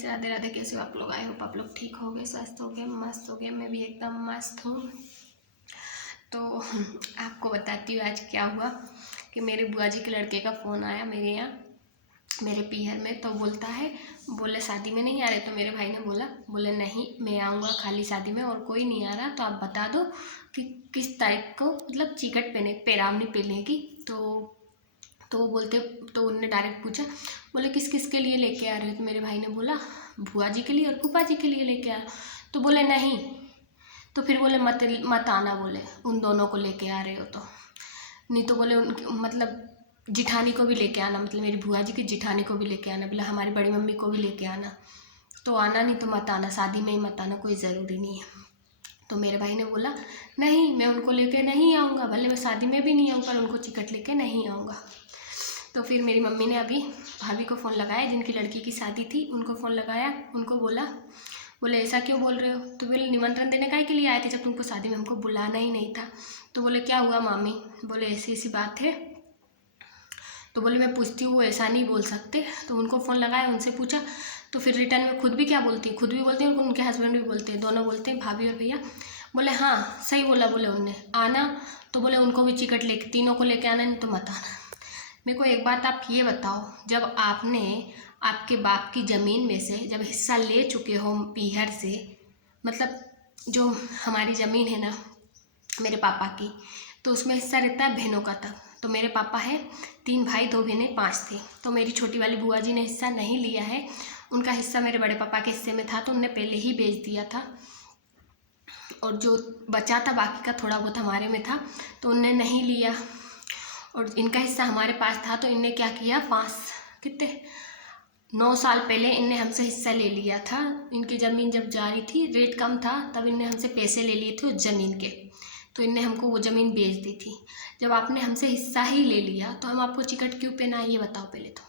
Guys, Radhe Radhe. कैसे हो आप लोग? आए हो आप लोग ठीक हो गए, स्वस्थ हो गए, मस्त हो गए। मैं भी एकदम मस्त हूँ। तो आपको बताती हूँ आज क्या हुआ कि मेरे बुआ जी के लड़के का फ़ोन आया मेरे यहाँ, मेरे पीहर में। तो बोलता है, बोले शादी में नहीं आ रहे? तो मेरे भाई ने बोले नहीं मैं आऊँगा खाली शादी में, और कोई नहीं आ रहा। तो आप बता दो कि किस तारीख को मतलब चिकट पैरावनी पहनेगी। तो वो बोलते, तो उनने डायरेक्ट पूछा, बोले किस किस के लिए लेके आ रहे हो? तो मेरे भाई ने बोला बुआ जी के लिए और फूफा जी के लिए लेके आ रहे हो। तो बोले नहीं। तो फिर बोले मत आना, बोले उन दोनों को लेके आ रहे हो तो नहीं। तो बोले उनके मतलब जिठानी को भी लेके आना, मतलब मेरी बुआ जी की जिठानी को भी लेके आना। बोले हमारी बड़ी मम्मी को भी लेके आना। तो आना, नहीं तो मत आना, शादी में ही मत आना, कोई ज़रूरी नहीं है। तो मेरे भाई ने बोला नहीं मैं उनको लेके नहीं आऊँगा, भले मैं शादी में भी नहीं आऊँ पर उनको चिकट लेके नहीं आऊँगा। तो फिर मेरी मम्मी ने अभी भाभी को फ़ोन लगाया, जिनकी लड़की की शादी थी उनको फ़ोन लगाया। उनको बोले ऐसा क्यों बोल रहे हो? तो बोले निमंत्रण देने काहे के लिए आए थे जब तुमको शादी में हमको बुलाना ही नहीं था। तो बोले क्या हुआ मामी? बोले ऐसी ऐसी बात है। तो बोले मैं पूछती हूँ, वो ऐसा नहीं बोल सकते। तो उनको फ़ोन लगाया, उनसे पूछा। तो फिर रिटर्न में खुद भी क्या बोलती, खुद भी बोलती हैं, उनके हस्बैंड भी बोलते हैं, दोनों बोलते हैं, भाभी और भैया। बोले हाँ सही बोला, बोले उनने आना। तो बोले उनको भी चिकट लेके, तीनों को लेके आना, नहीं तो मत आना। मेरे को एक बात आप ये बताओ, जब आपने आपके बाप की ज़मीन में से जब हिस्सा ले चुके हो पीहर से, मतलब जो हमारी ज़मीन है ना मेरे पापा की, तो उसमें हिस्सा रहता है बहनों का तक। तो मेरे पापा है 3 भाई 2 बहनें 5 थे। तो मेरी छोटी वाली बुआ जी ने हिस्सा नहीं लिया है। उनका हिस्सा मेरे बड़े पापा के हिस्से में था, तो उनने पहले ही बेच दिया था। और जो बचा था बाकी का थोड़ा बहुत हमारे में था, तो उनने नहीं लिया। और इनका हिस्सा हमारे पास था, तो इनने क्या किया, 9 साल पहले इनने हमसे हिस्सा ले लिया था। इनकी ज़मीन जब जारी थी, रेट कम था, तब इनने हमसे पैसे ले लिए थे उस ज़मीन के। तो इनने हमको वो ज़मीन बेच दी थी। जब आपने हमसे हिस्सा ही ले लिया तो हम आपको चिकट क्यों पहनाए, ये बताओ पहले तो।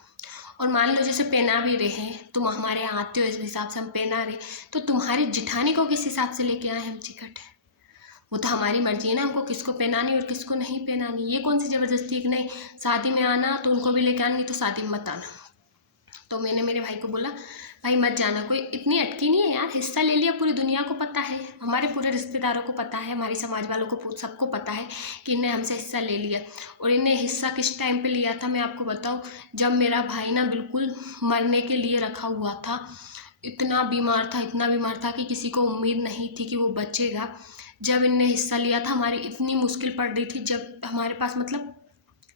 और मान लो जैसे पहना भी रहे, तुम हमारे यहाँ आते हो, इस हिसाब से हम पहना रहे, तो तुम्हारी जिठानी को किस हिसाब से लेके आए हम चिकट? वो तो हमारी मर्जी है ना, हमको किसको पहनानी और किसको नहीं पहनानी। ये कौन सी ज़बरदस्ती है कि नहीं शादी में आना तो उनको भी लेके आना, नहीं तो शादी में मत आना। तो मैंने मेरे भाई को बोला भाई मत जाना, कोई इतनी अटकी नहीं है यार, हिस्सा ले लिया, पूरी दुनिया को पता है, हमारे पूरे रिश्तेदारों को पता है, हमारी समाज वालों को सबको पता है कि इनने हमसे हिस्सा ले लिया। और इन्हें हिस्सा किस टाइम पे लिया था मैं आपको बताऊँ, जब मेरा भाई ना बिल्कुल मरने के लिए रखा हुआ था। इतना बीमार था कि किसी को उम्मीद नहीं थी कि वो बचेगा। जब इनने हिस्सा लिया था, हमारी इतनी मुश्किल पड़ रही थी, जब हमारे पास मतलब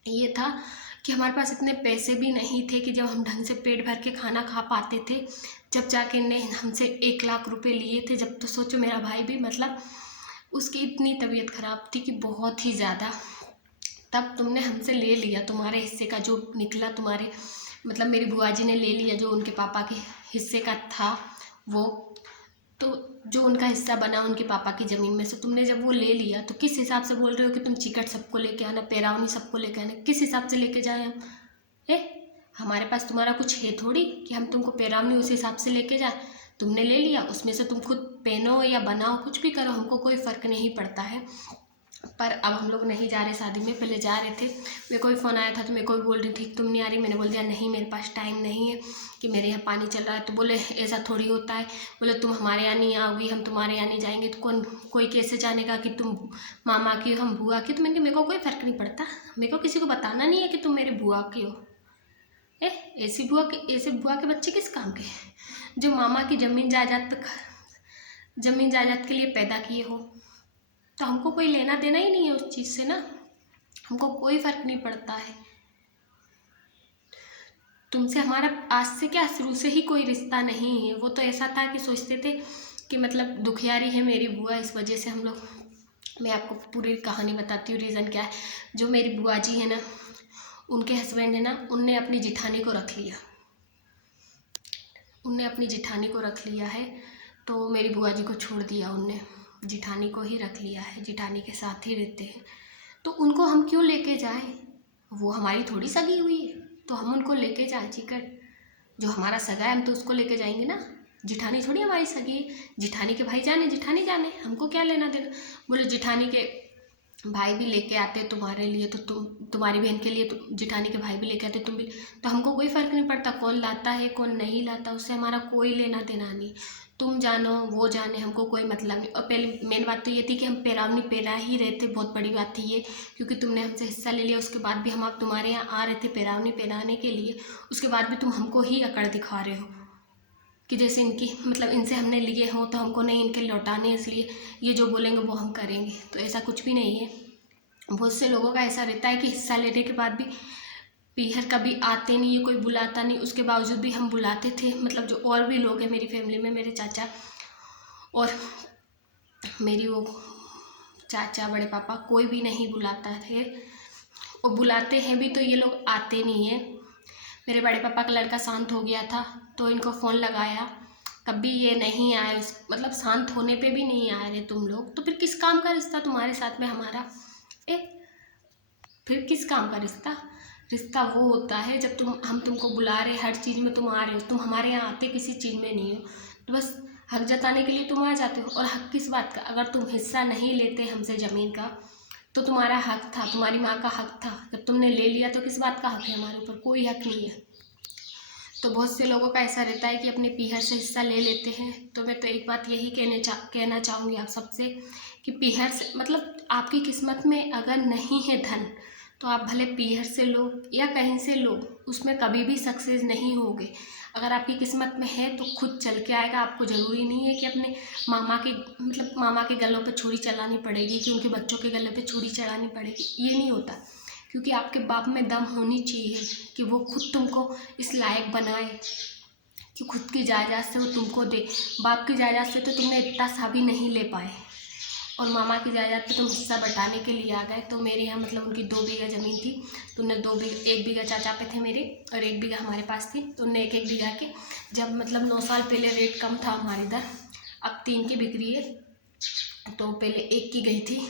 ये था कि हमारे पास इतने पैसे भी नहीं थे कि जब हम ढंग से पेट भर के खाना खा पाते थे। जब जाके इनने हमसे 1 लाख रुपए लिए थे, जब तो सोचो मेरा भाई भी मतलब उसकी इतनी तबीयत ख़राब थी कि बहुत ही ज़्यादा। तब तुमने हमसे ले लिया, तुम्हारे हिस्से का जो निकला, तुम्हारे मतलब मेरी बुआ जी ने ले लिया जो उनके पापा के हिस्से का था वो। तो जो उनका हिस्सा बना उनके पापा की ज़मीन में से, तुमने जब वो ले लिया तो किस हिसाब से बोल रहे हो कि तुम चिकट सबको लेके आना, पैरावनी सबको लेके आना? किस हिसाब से लेके जाए हम? हमारे पास तुम्हारा कुछ है थोड़ी कि हम तुमको पैरावनी उस हिसाब से लेके जाए। तुमने ले लिया, उसमें से तुम खुद पहनो या बनाओ, कुछ भी करो, हमको कोई फ़र्क नहीं पड़ता है। पर अब हम लोग नहीं जा रहे शादी में, पहले जा रहे थे। मेरे को भी फ़ोन आया था तो मेरे को भी बोल रही थी तुम नहीं आ रही। मैंने बोल दिया नहीं मेरे पास टाइम नहीं है, कि मेरे यहाँ पानी चल रहा है। तो बोले ऐसा थोड़ी होता है, बोले तुम हमारे यहाँ नहीं आओगी, हम तुम्हारे यहाँ नहीं जाएंगे, तो कोई कैसे जानेगा कि तुम मामा की हो हम बुआ की? तो मैंने मेरे को कोई फ़र्क नहीं पड़ता, मेरे को किसी को बताना नहीं है कि तुम मेरे बुआ की हो। ऐसे बुआ के बच्चे किस काम के हैं, जो मामा की ज़मीन जायदाद के लिए पैदा किए हो? तो हमको कोई लेना देना ही नहीं है उस चीज़ से ना, हमको कोई फ़र्क नहीं पड़ता है। तुमसे हमारा आज से क्या, शुरू से ही कोई रिश्ता नहीं है। वो तो ऐसा था कि सोचते थे कि मतलब दुखियारी है मेरी बुआ, इस वजह से हम लोग। मैं आपको पूरी कहानी बताती हूँ, रीज़न क्या है। जो मेरी बुआ जी है ना, उनके हस्बैंड है ना, उनने अपनी जिठानी को रख लिया है। तो मेरी बुआ जी को छोड़ दिया उनने, जिठानी को ही रख लिया है, जिठानी के साथ ही रहते हैं। तो उनको हम क्यों लेके जाएं? वो हमारी थोड़ी सगी हुई है तो हम उनको लेके जाएं चिकट? जो हमारा सगा है हम तो उसको लेके जाएंगे ना, जिठानी थोड़ी हमारी सगी है। जिठानी के भाई जाने, जिठानी जाने, हमको क्या लेना देना। बोले जिठानी के भाई भी लेके आते तुम्हारे लिए, तो तुम्हारी बहन के लिए तो जेठानी के भाई भी लेके आते, तुम भी, तो हमको कोई फ़र्क नहीं पड़ता कौन लाता है कौन नहीं लाता, उससे हमारा कोई लेना देना नहीं। तुम जानो वो जाने, हमको कोई मतलब नहीं। और पहले मेन बात तो ये थी कि हम पैरावनी पेरा ही रहे थे, बहुत बड़ी बात थी ये, क्योंकि तुमने हमसे हिस्सा ले लिया, उसके बाद भी हम आप तुम्हारे यहाँ आ रहे थे पैरावनी पेराने के लिए, उसके बाद भी तुम हमको ही अकड़ दिखा रहे हो कि जैसे इनकी मतलब इनसे हमने लिए हों तो हमको नहीं इनके लौटाने, इसलिए ये जो बोलेंगे वो हम करेंगे। तो ऐसा कुछ भी नहीं है। बहुत से लोगों का ऐसा रहता है कि हिस्सा लेने के बाद भी पीहर कभी आते नहीं है, कोई बुलाता नहीं, उसके बावजूद भी हम बुलाते थे। मतलब जो और भी लोग हैं मेरी फैमिली में, मेरे चाचा और मेरी वो चाचा बड़े पापा, कोई भी नहीं बुलाता थे, और बुलाते हैं भी तो ये लोग आते नहीं हैं। मेरे बड़े पापा का लड़का शांत हो गया था तो इनको फ़ोन लगाया, तब भी ये नहीं आए, मतलब शांत होने पे भी नहीं आए रे तुम लोग, तो फिर किस काम का रिश्ता तुम्हारे साथ में हमारा? ए फिर किस काम का रिश्ता? रिश्ता वो होता है जब हम तुमको बुला रहे, हर चीज़ में तुम आ रहे हो, तुम हमारे यहाँ आते किसी चीज़ में नहीं हो, तो बस हक जताने के लिए तुम आ जाते हो। और हक किस बात का? अगर तुम हिस्सा नहीं लेते हमसे ज़मीन का तो तुम्हारा हक था, तुम्हारी माँ का हक था, जब तुमने ले लिया तो किस बात का हक है हमारे ऊपर? कोई हक नहीं है। तो बहुत से लोगों का ऐसा रहता है कि अपने पीहर से हिस्सा ले लेते हैं। तो मैं तो एक बात यही कहना चाहूँगी आप सबसे कि पीहर से मतलब आपकी किस्मत में अगर नहीं है धन, तो आप भले पीहर से लो या कहीं से लो, उसमें कभी भी सक्सेस नहीं होगे। अगर आपकी किस्मत में है तो खुद चल के आएगा। आपको ज़रूरी नहीं है कि अपने मामा के गलों पे छुरी चलानी पड़ेगी, कि उनके बच्चों के गले पे छुरी चलानी पड़ेगी, ये नहीं होता। क्योंकि आपके बाप में दम होनी चाहिए कि वो खुद तुमको इस लायक बनाए कि खुद की जायदाद से वो तुमको दे। बाप की जायदाद से तो तुमने इतना सा भी नहीं ले पाए, और मामा की जायदाद पे तुम हिस्सा बटाने के लिए आ गए। तो मेरे यहाँ मतलब उनकी 2 बीघा ज़मीन थी, तो उनने 1 बीघा चाचा पे थे मेरे, और 1 बीघा हमारे पास थी, तो उनने 1 बीघा के, जब मतलब 9 साल पहले रेट कम था हमारे इधर, अब 3 की बिक रही है, तो पहले 1 की गई थी।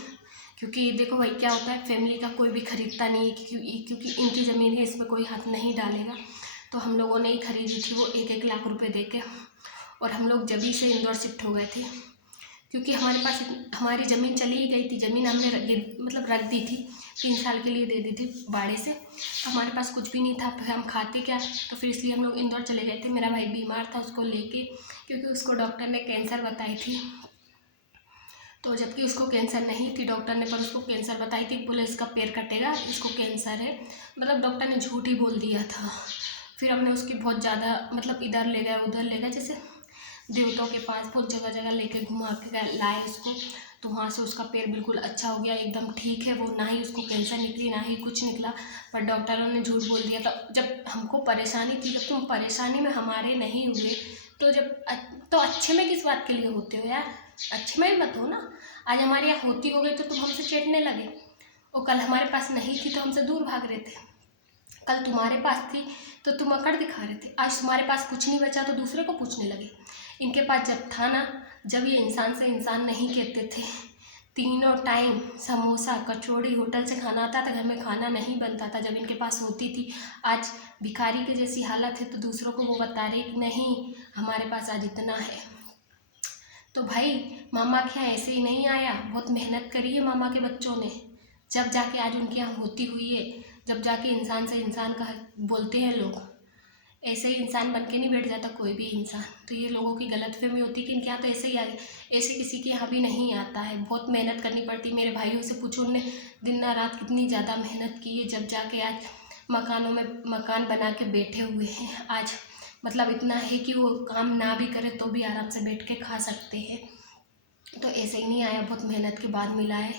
क्योंकि देखो भाई क्या होता है, फैमिली का कोई भी खरीदता नहीं है, क्योंकि इनकी ज़मीन है, इसमें कोई हाथ नहीं डालेगा। तो हम लोगों ने ही खरीदी थी वो 1-1 लाख रुपए दे के, और हम लोग जब ही से इंदौर शिफ्ट हो गए थे, क्योंकि हमारे पास हमारी ज़मीन चली ही गई थी। ज़मीन हमने रख दी थी, 3 साल के लिए दे दी थी बाड़े से। हमारे पास कुछ भी नहीं था, फिर हम खाते क्या, तो फिर इसलिए हम लोग इंदौर चले गए थे। मेरा भाई बीमार था, उसको लेके, क्योंकि उसको डॉक्टर ने कैंसर बताई थी, तो जबकि उसको कैंसर नहीं थी डॉक्टर ने, पर उसको कैंसर बताई थी, बोले इसका पैर कटेगा, इसको कैंसर है, मतलब डॉक्टर ने झूठ ही बोल दिया था। फिर हमने उसकी बहुत ज़्यादा मतलब इधर ले गए उधर ले गए, जैसे देवताओं के पास बहुत जगह जगह लेके घुमा के लाए उसको, तो वहाँ से उसका पैर बिल्कुल अच्छा हो गया, एकदम ठीक है वो, ना ही उसको कैंसर निकली ना ही कुछ निकला, पर डॉक्टरों ने झूठ बोल दिया था। जब हमको परेशानी थी, जब तुम परेशानी में हमारे नहीं हुए, तो अच्छे में किस बात के लिए होते हो यार? अच्छे में ही मत हो ना। आज हमारे यहाँ होती हो गई तो तुम हमसे चिढ़ने लगे, और कल हमारे पास नहीं थी तो हमसे दूर भाग रहे थे। कल तुम्हारे पास थी तो तुम अकड़ दिखा रहे थे, आज तुम्हारे पास कुछ नहीं बचा तो दूसरे को पूछने लगे। इनके पास जब था ना, जब ये इंसान से इंसान नहीं कहते थे, तीनों टाइम समोसा कचौड़ी होटल से खाना आता था, घर में खाना नहीं बनता था, जब इनके पास होती थी। आज भिखारी के जैसी हालत है तो दूसरों को वो बता रहे कि नहीं हमारे पास आज इतना है। तो भाई मामा के यहाँ ऐसे ही नहीं आया, बहुत मेहनत करी है मामा के बच्चों ने, जब जाके आज उनके यहाँ होती हुई है, जब जाके इंसान से इंसान का बोलते हैं लोग। ऐसे ही इंसान बन के नहीं बैठ जाता कोई भी इंसान। तो ये लोगों की गलतफहमी होती है कि इनके यहाँ तो ऐसे ही आ, ऐसे किसी के यहाँ भी नहीं आता है, बहुत मेहनत करनी पड़ती है। मेरे भाइयों से पूछो, उन्होंने दिन रात कितनी ज़्यादा मेहनत की है, जब जाके आज मकानों में मकान बना के बैठे हुए हैं। आज मतलब इतना है कि वो काम ना भी करे तो भी आराम से बैठ के खा सकते हैं। तो ऐसे ही नहीं आया, बहुत मेहनत के बाद मिला है।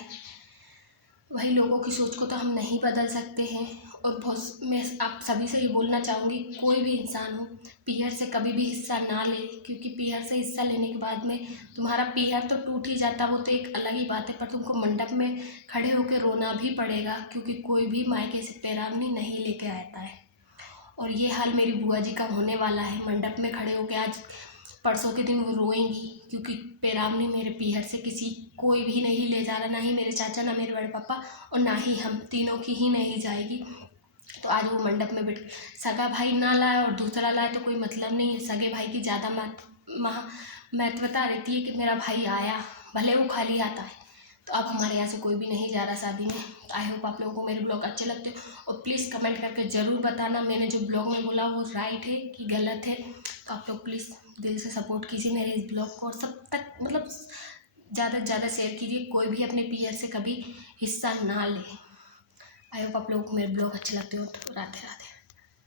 वही लोगों की सोच को तो हम नहीं बदल सकते हैं। और बहुत मैं आप सभी से ये बोलना चाहूँगी, कोई भी इंसान हो पीहर से कभी भी हिस्सा ना ले, क्योंकि पीहर से हिस्सा लेने के बाद में तुम्हारा पीहर तो टूट ही जाता, वो तो एक अलग ही बात है, पर तुमको मंडप में खड़े होकर रोना भी पड़ेगा, क्योंकि कोई भी मायके से पैरावनी नहीं लेके आता है। और ये हाल मेरी बुआ जी का होने वाला है, मंडप में खड़े होकर आज परसों के दिन वो रोएंगी, क्योंकि पैरावनी मेरे पीहर से कोई भी नहीं ले जा रहा, ना ही मेरे चाचा, ना मेरे बड़े पापा, और ना ही हम तीनों की ही नहीं जाएगी। तो आज वो मंडप में बैठ, सगा भाई ना लाए और दूसरा लाए तो कोई मतलब नहीं है। सगे भाई की ज़्यादा महत्वता रहती है कि मेरा भाई आया, भले वो खाली आता है, तो अब हमारे यहाँ से कोई भी नहीं जा रहा शादी में। तो आई होप आप लोगों को मेरे ब्लॉग अच्छे लगते हो, और प्लीज़ कमेंट करके ज़रूर बताना मैंने जो ब्लॉग में बोला वो राइट है कि गलत है। तो आप लोग प्लीज़ दिल से सपोर्ट कीजिए मेरे इस ब्लॉग को, और सब तक मतलब ज़्यादा से ज़्यादा शेयर कीजिए। कोई भी अपने पीयर से कभी हिस्सा ना ले। आई होप आप लोगों को मेरे ब्लॉग अच्छे लगते हो। तो राधे राधे।